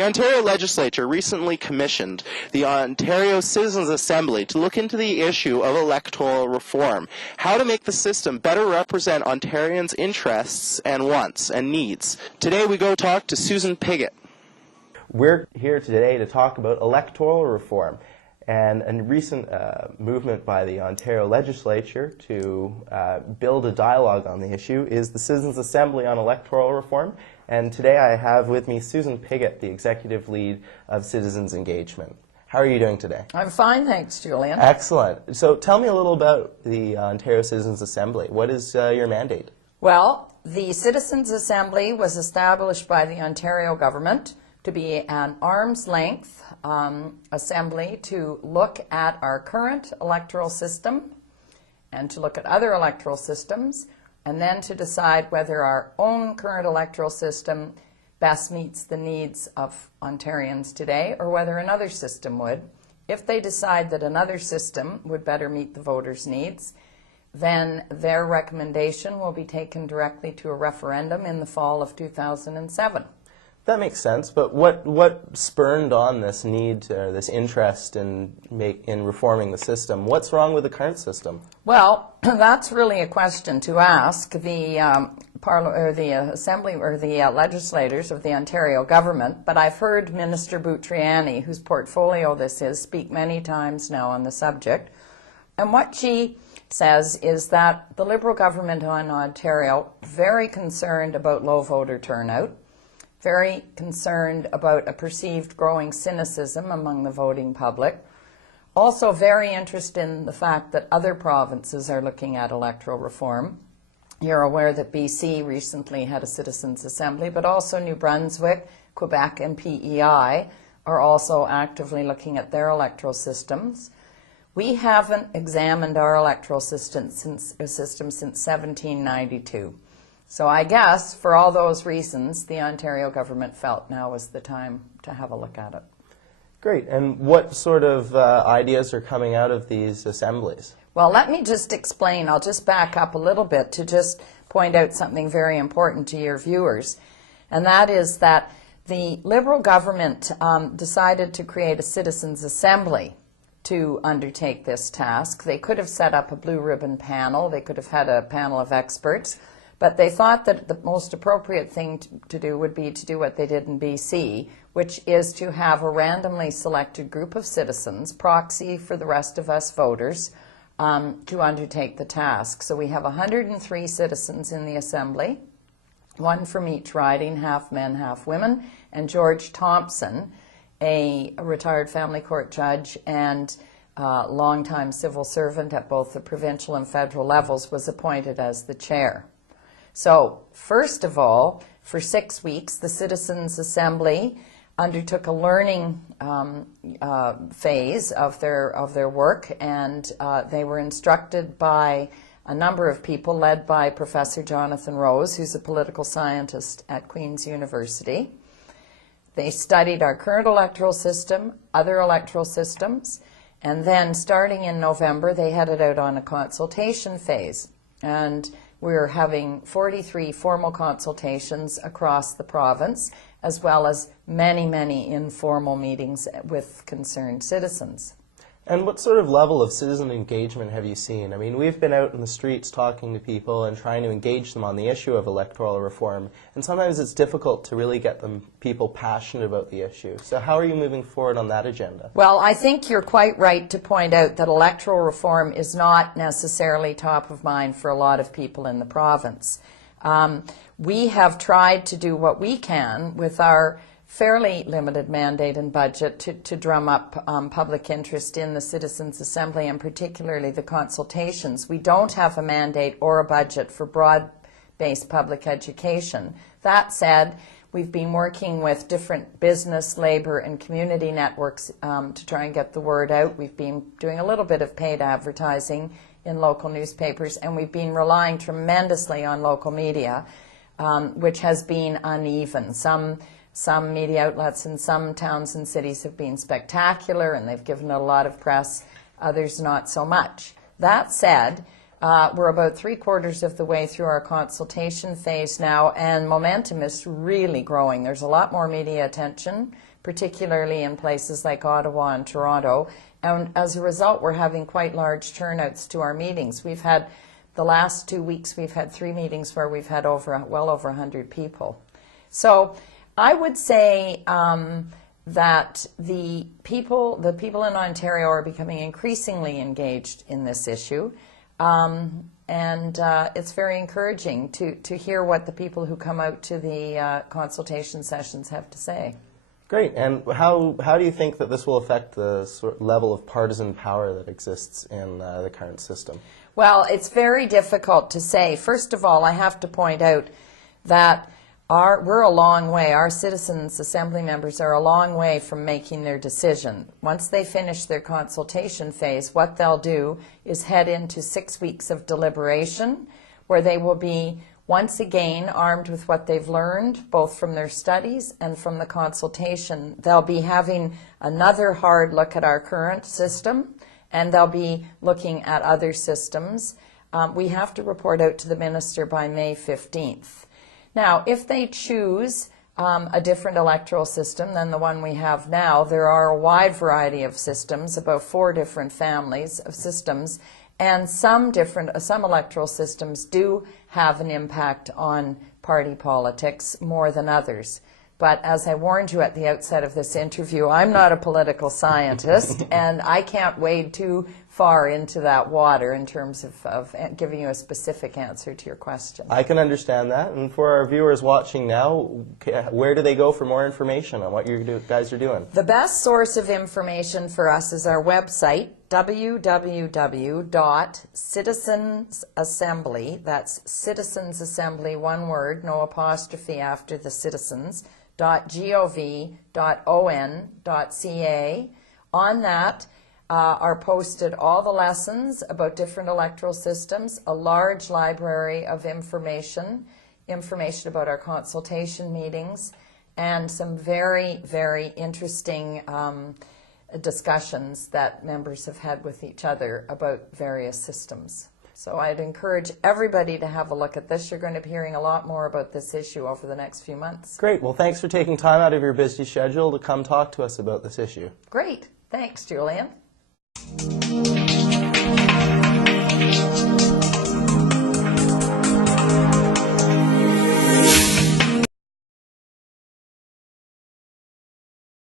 The Ontario Legislature recently commissioned the Ontario Citizens Assembly to look into the issue of electoral reform, how to make the system better represent Ontarians' interests and wants and needs. Today we go talk to Susan Pigott. We're here today to talk about electoral reform and a recent movement by the Ontario Legislature to build a dialogue on the issue is the Citizens Assembly on Electoral Reform. And today I have with me Susan Pigott, the Executive Lead of Citizens Engagement. How are you doing today? I'm fine, thanks, Julian. Excellent. So tell me a little about the Ontario Citizens Assembly. What is your mandate? Well, the Citizens Assembly was established by the Ontario government to be an arm's length assembly to look at our current electoral system and to look at other electoral systems, and then to decide whether our own current electoral system best meets the needs of Ontarians today or whether another system would. If they decide that another system would better meet the voters' needs, then their recommendation will be taken directly to a referendum in the fall of 2007. That makes sense, but what spurred on this need, this interest in reforming the system? What's wrong with the current system? Well, that's really a question to ask the Assembly or the legislators of the Ontario government, but I've heard Minister Boutriani, whose portfolio this is, speak many times now on the subject, and what she says is that the Liberal government in Ontario very concerned about low voter turnout, very concerned about a perceived growing cynicism among the voting public, also very interested in the fact that other provinces are looking at electoral reform. You're aware that BC recently had a citizens' assembly, but also New Brunswick, Quebec, and PEI are also actively looking at their electoral systems. We haven't examined our electoral system since 1792. So I guess, for all those reasons, the Ontario government felt now was the time to have a look at it. Great. And what sort of ideas are coming out of these assemblies? Well, let me just explain. I'll just back up a little bit to just point out something very important to your viewers. And that is that the Liberal government decided to create a citizens' assembly to undertake this task. They could have set up a blue ribbon panel. They could have had a panel of experts. But they thought that the most appropriate thing to do would be to do what they did in BC, which is to have a randomly selected group of citizens, proxy for the rest of us voters, to undertake the task. So we have 103 citizens in the Assembly, one from each riding, half men, half women, and George Thompson, a retired family court judge and longtime civil servant at both the provincial and federal levels, was appointed as the chair. So, first of all, for 6 weeks, the Citizens' Assembly undertook a learning phase of their work, and they were instructed by a number of people led by Professor Jonathan Rose, who's a political scientist at Queen's University. They studied our current electoral system, other electoral systems, and then starting in November, they headed out on a consultation phase. And we're having 43 formal consultations across the province, as well as many, many informal meetings with concerned citizens. And what sort of level of citizen engagement have you seen? I mean, we've been out in the streets talking to people and trying to engage them on the issue of electoral reform, and sometimes it's difficult to really get people passionate about the issue. So how are you moving forward on that agenda? Well, I think you're quite right to point out that electoral reform is not necessarily top of mind for a lot of people in the province. We have tried to do what we can with our fairly limited mandate and budget to drum up public interest in the Citizens' Assembly, and particularly the consultations. We don't have a mandate or a budget for broad-based public education. That said, we've been working with different business, labor, and community networks to try and get the word out. We've been doing a little bit of paid advertising in local newspapers, and we've been relying tremendously on local media, which has been uneven. Some media outlets in some towns and cities have been spectacular and they've given it a lot of press, others not so much. That said, we're about 3/4 of the way through our consultation phase now, and momentum is really growing. There's a lot more media attention particularly in places like Ottawa and Toronto. And as a result, we're having quite large turnouts to our meetings. We've had, the last 2 weeks, we've had 3 meetings where we've had well over 100 people. So I would say that the people in Ontario are becoming increasingly engaged in this issue. And it's very encouraging to hear what the people who come out to the consultation sessions have to say. Great. And how do you think that this will affect the sort of level of partisan power that exists in the current system? Well, it's very difficult to say. First of all, I have to point out that we're a long way. Our citizens' assembly members are a long way from making their decision. Once they finish their consultation phase, what they'll do is head into 6 weeks of deliberation, where they will be once again armed with what they've learned, both from their studies and from the consultation. They'll be having another hard look at our current system, and they'll be looking at other systems. We have to report out to the minister by May 15th. Now, if they choose a different electoral system than the one we have now, there are a wide variety of systems, about 4 different families of systems, and some electoral systems do have an impact on party politics more than others. But as I warned you at the outset of this interview, I'm not a political scientist, and I can't wade too far into that water in terms of giving you a specific answer to your question. I can understand that. And for our viewers watching now, where do they go for more information on what you guys are doing? The best source of information for us is our website, www.citizensassembly, that's Citizens Assembly, one word, no apostrophe after the citizens, .gov.on.ca. On that are posted all the lessons about different electoral systems, a large library of information about our consultation meetings, and some very, very interesting discussions that members have had with each other about various systems. So I'd encourage everybody to have a look at this. You're going to be hearing a lot more about this issue over the next few months. Great. Well, thanks for taking time out of your busy schedule to come talk to us about this issue. Great. Thanks, Julian.